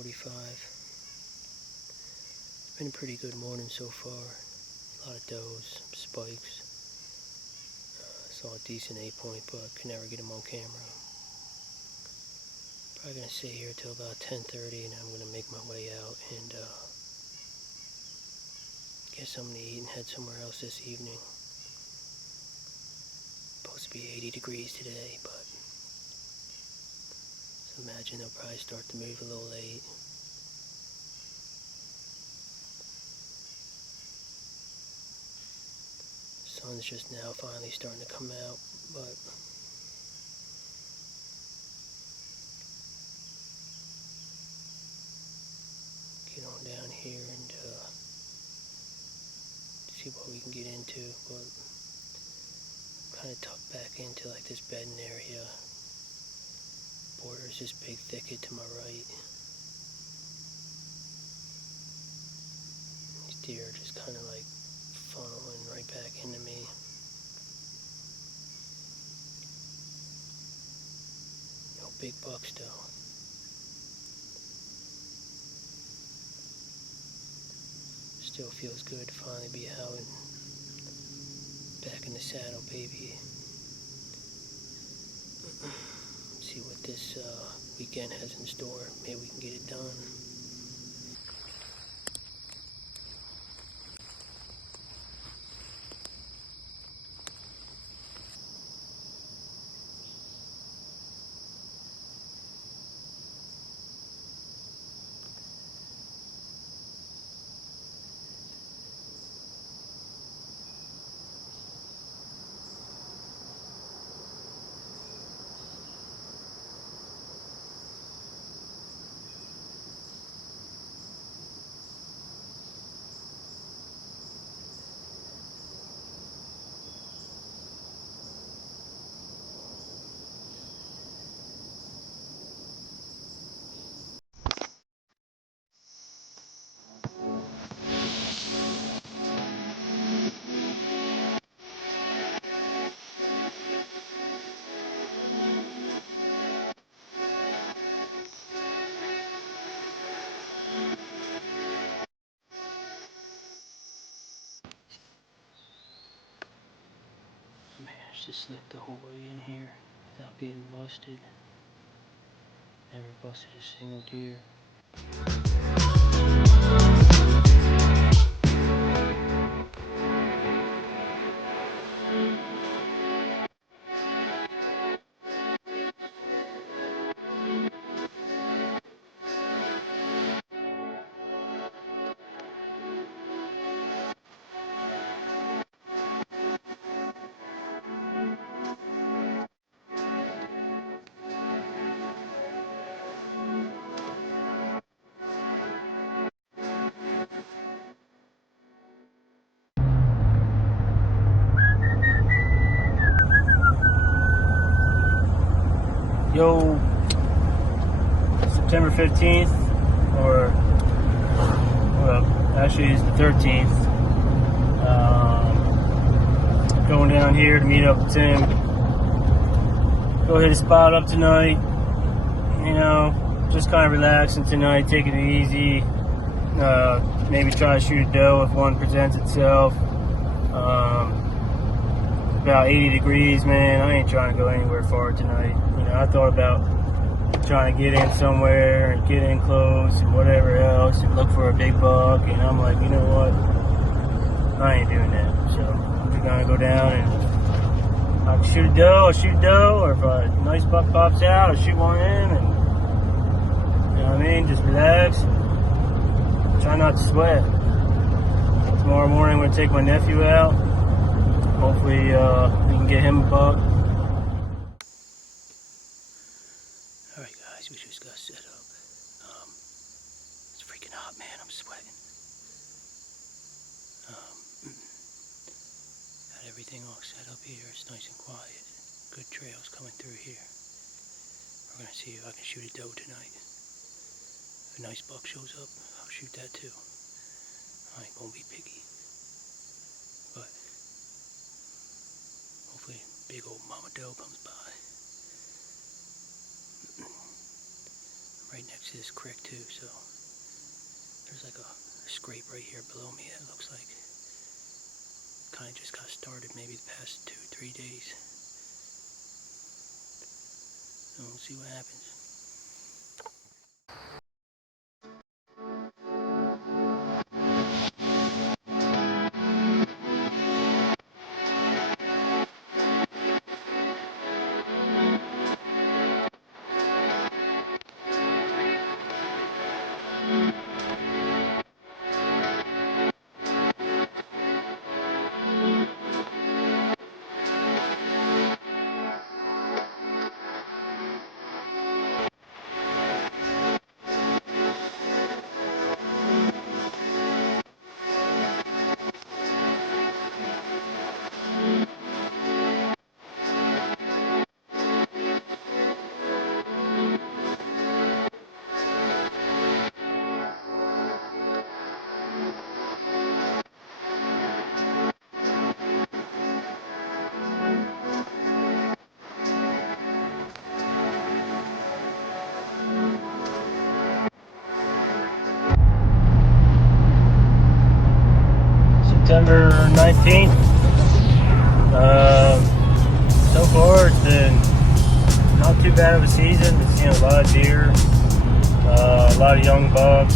10:45. It's been a pretty good morning so far. A lot of does, spikes. Saw a decent 8-point, but could never get them on camera. Probably gonna sit here till about 10:30, and I'm gonna make my way out and get something to eat and head somewhere else this evening. Supposed to be 80 degrees today, but so imagine they'll probably start to move a little late. Sun's just now finally starting to come out, but get on down here and see what we can get into. But I'm kind of tucked back into like this bedding area. Borders this big thicket to my right. These deer are just kind of like funneling right back into me. No big bucks though. Still feels good to finally be out and back in the saddle, baby. See what this weekend has in store. Maybe we can get it done. Managed to slip the whole way in here without getting busted. Never busted a single deer. Yo, September 15th, or, well, actually it's the 13th. Going down here to meet up with Tim. Go hit a spot up tonight. You know, just kind of relaxing tonight, taking it easy. Maybe try to shoot a doe if one presents itself. About 80 degrees, man. I ain't trying to go anywhere far tonight. You know, I thought about trying to get in somewhere and get in close and whatever else and look for a big buck, and I'm like, you know what? I ain't doing that. So I'm just gonna go down and I can shoot a doe, I'll shoot a doe, or if a nice buck pops out, I'll shoot one in, and you know what I mean? Just relax. Try not to sweat. Tomorrow morning I'm gonna take my nephew out. Hopefully we can get him a buck. Alright guys, we just got set up. It's freaking hot, man. I'm sweating. Got everything all set up here. It's nice and quiet. Good trails coming through here. We're gonna see if I can shoot a doe tonight. If a nice buck shows up, I'll shoot that too. I ain't gonna be picky. But hopefully big old mama doe comes by. I'm right next to this creek too, so there's like a scrape right here below me. It looks like kind of just got started maybe the past 2-3 days. So we'll see what happens. September 19th. So far it's been not too bad of a season. Been seeing a lot of deer, a lot of young bucks.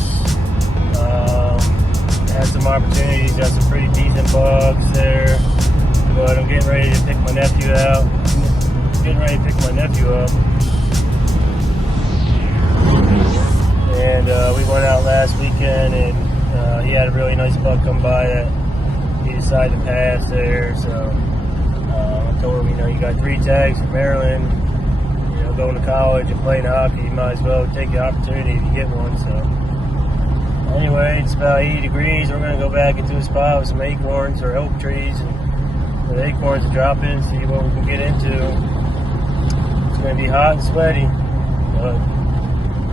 Had some opportunities, got some pretty decent bucks there. But I'm getting ready to pick my nephew out. Getting ready to pick my nephew up. And we went out last weekend, and he had a really nice buck come by that he decided to pass there. So I told him, you got 3 tags from Maryland. Going to college and playing hockey, you might as well take the opportunity to get one. So anyway, it's about 80 degrees. We're going to go back into a spot with some acorns or oak trees, and the acorns to drop in, see what we can get into. It's going to be hot and sweaty, but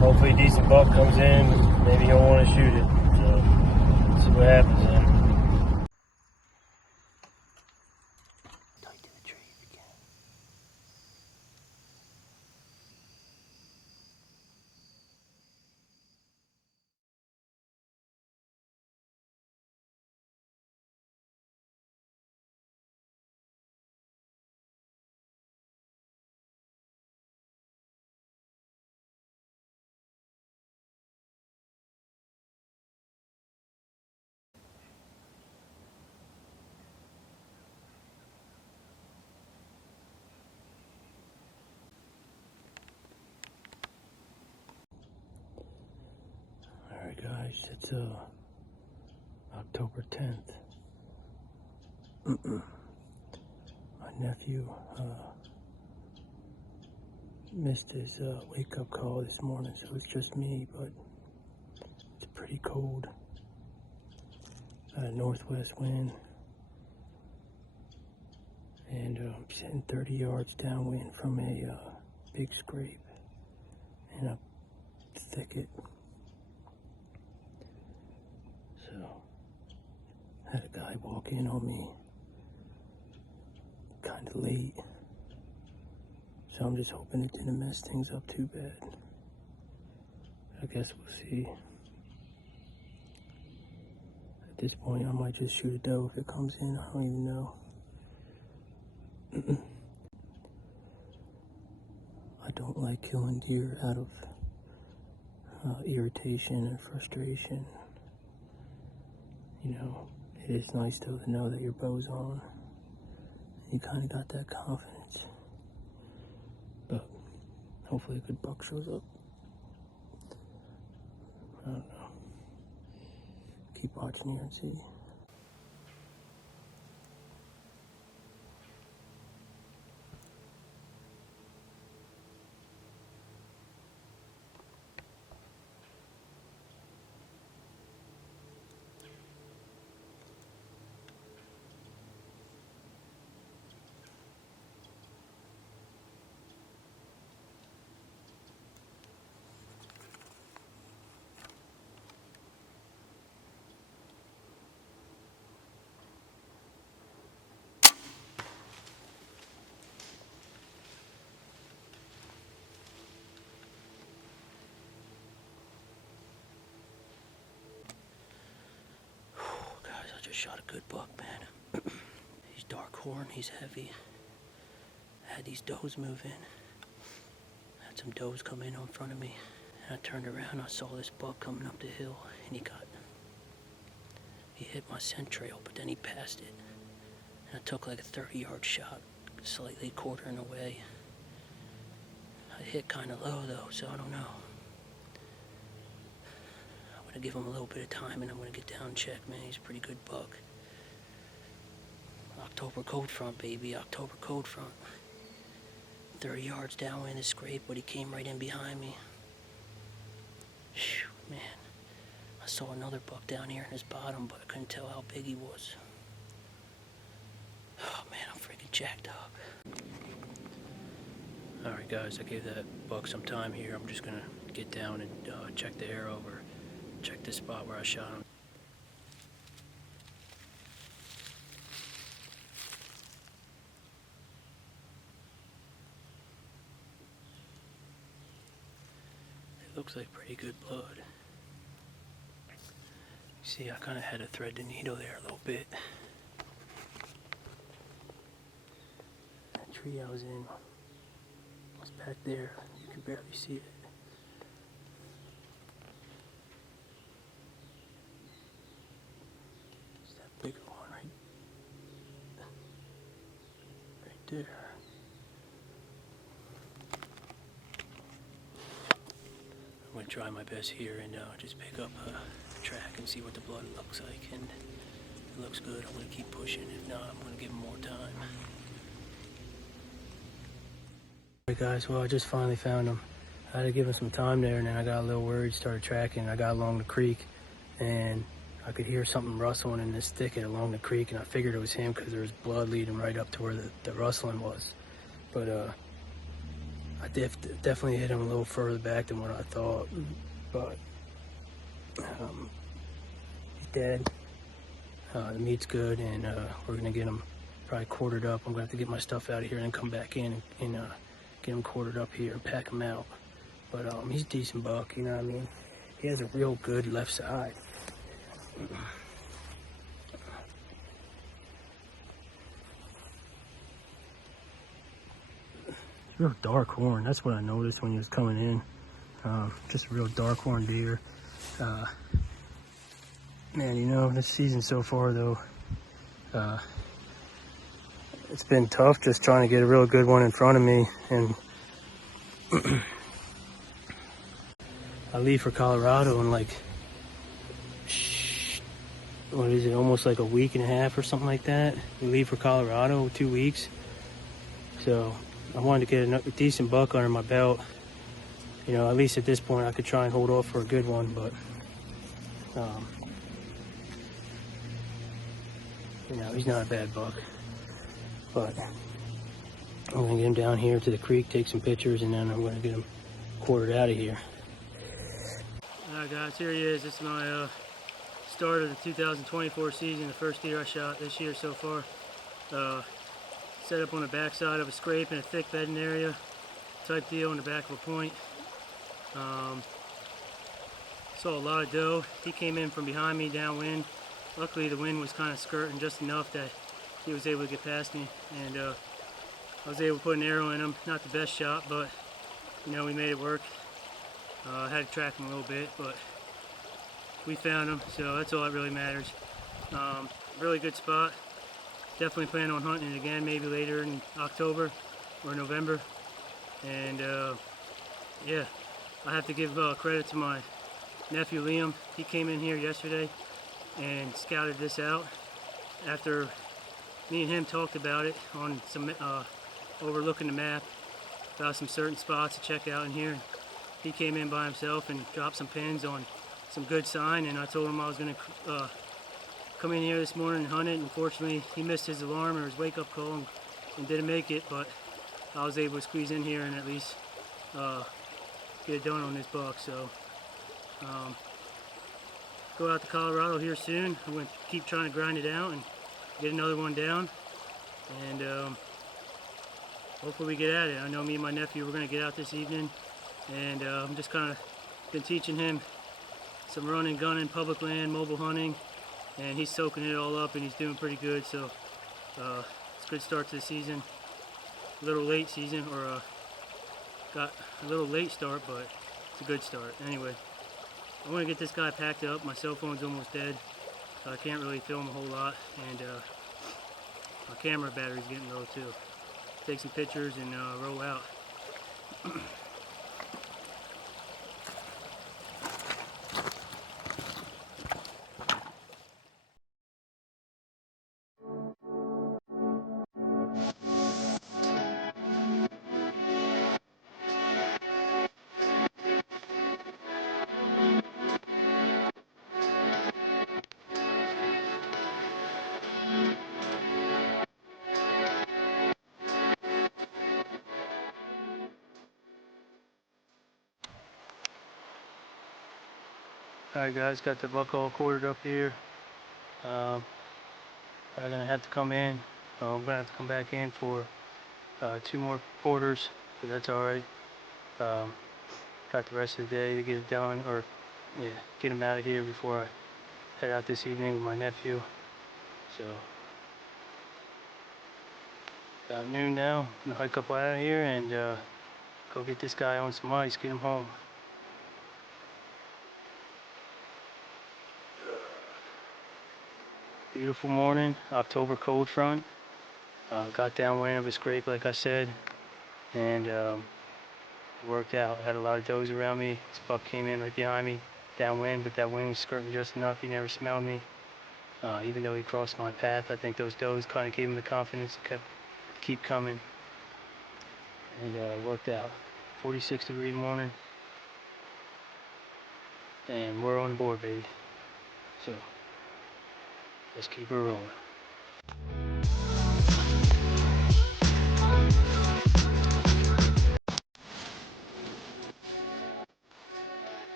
hopefully a decent buck comes in. Maybe he'll want to shoot it. So see what happens then. Alright guys, it's October 10th. My nephew missed his wake-up call this morning, so it's just me, but it's pretty cold. Northwest wind, and I'm sitting 30 yards downwind from a big scrape in a thicket. So had a guy walk in on me kind of late, so I'm just hoping it didn't mess things up too bad. I guess we'll see. At this point, I might just shoot a doe if it comes in. I don't even know. I don't like killing deer out of irritation and frustration. It is nice though to know that your bow's on. You kind of got that confidence. But hopefully a good buck shows up. I don't know. Keep watching here and see. just shot a good buck, man. He's dark horn, he's heavy. Had these does move in. Had some does come in front of me. And I turned around, I saw this buck coming up the hill, and he hit my scent trail, but then he passed it. And I took like a 30-yard shot, slightly quartering away. I hit kind of low though, so I don't know. I'm gonna give him a little bit of time, and I'm gonna get down and check, man. He's a pretty good buck. October cold front, baby, October cold front. 30 yards downwind of scrape, but he came right in behind me. Phew, man. I saw another buck down here in his bottom, but I couldn't tell how big he was. Oh man, I'm freaking jacked up. Alright guys, I gave that buck some time here. I'm just gonna get down and check the arrow or check the spot where I shot him. It looks like pretty good blood. See, I kind of had to thread the needle there a little bit. That tree I was in was back there. You can barely see it. It's that bigger one right there. I'm going to try my best here and just pick up a track and see what the blood looks like, and if it looks good, I'm going to keep pushing. If not, I'm going to give him more time. Alright guys, well I just finally found him. I had to give him some time there, and then I got a little worried, started tracking. I got along the creek and I could hear something rustling in this thicket along the creek, and I figured it was him because there was blood leading right up to where the rustling was. But I definitely hit him a little further back than what I thought, but he's dead. The meat's good, and we're gonna get him probably quartered up. I'm gonna have to get my stuff out of here and then come back in and get him quartered up here and pack him out. But he's a decent buck, you know what I mean? He has a real good left side. It's real dark horn. That's what I noticed when he was coming in. Just a real dark horn deer. Man, you know, this season so far though, it's been tough just trying to get a real good one in front of me. And I leave for Colorado in like, what is it, almost like a week and a half or something like that. We leave for Colorado 2 weeks. So I wanted to get a decent buck under my belt. You know, at least at this point I could try and hold off for a good one, but you know, he's not a bad buck. But I'm gonna get him down here to the creek, take some pictures, and then I'm gonna get him quartered out of here. Alright guys, here he is. This is my start of the 2024 season, the first deer I shot this year so far. Set up on the backside of a scrape in a thick bedding area type deal in the back of a point. Saw a lot of doe. He came in from behind me downwind. Luckily the wind was kind of skirting just enough that he was able to get past me, and I was able to put an arrow in him. Not the best shot, but you know, we made it work. I had to track him a little bit, but we found him, so that's all that really matters. Really good spot. Definitely plan on hunting it again, maybe later in October or November. And yeah, I have to give credit to my nephew Liam. He came in here yesterday and scouted this out after me and him talked about it on some overlooking the map about some certain spots to check out in here. He came in by himself and dropped some pins on some good sign, and I told him I was going to come in here this morning and hunt it. Unfortunately, he missed his alarm or his wake-up call and didn't make it, but I was able to squeeze in here and at least get it done on this buck. So go out to Colorado here soon. I'm going to keep trying to grind it out and get another one down, and hopefully we get at it. I know me and my nephew, we're going to get out this evening, and I'm just kind of been teaching him some running, gunning, public land, mobile hunting, and he's soaking it all up and he's doing pretty good. So it's a good start to the season. A little late season, or got a little late start, but it's a good start. Anyway, I want to get this guy packed up. My cell phone's almost dead, so I can't really film a whole lot, and my camera battery's getting low too. Take some pictures and roll out. Alright guys, got the buck all quartered up here. I'm gonna have to come in. I'm gonna have to come back in for 2 more quarters, but that's alright. Got the rest of the day to get it done, or yeah, get him out of here before I head out this evening with my nephew. So about noon now, I'm gonna hike up out of here and go get this guy on some ice, get him home. Beautiful morning, October cold front. Got downwind of a scrape like I said, and it worked out. Had a lot of does around me. This buck came in right behind me, downwind, but that wind was skirting just enough. He never smelled me. Even though he crossed my path, I think those does kind of gave him the confidence to keep coming, and it worked out. 46-degree morning, and we're on board, baby. So let's keep her rolling.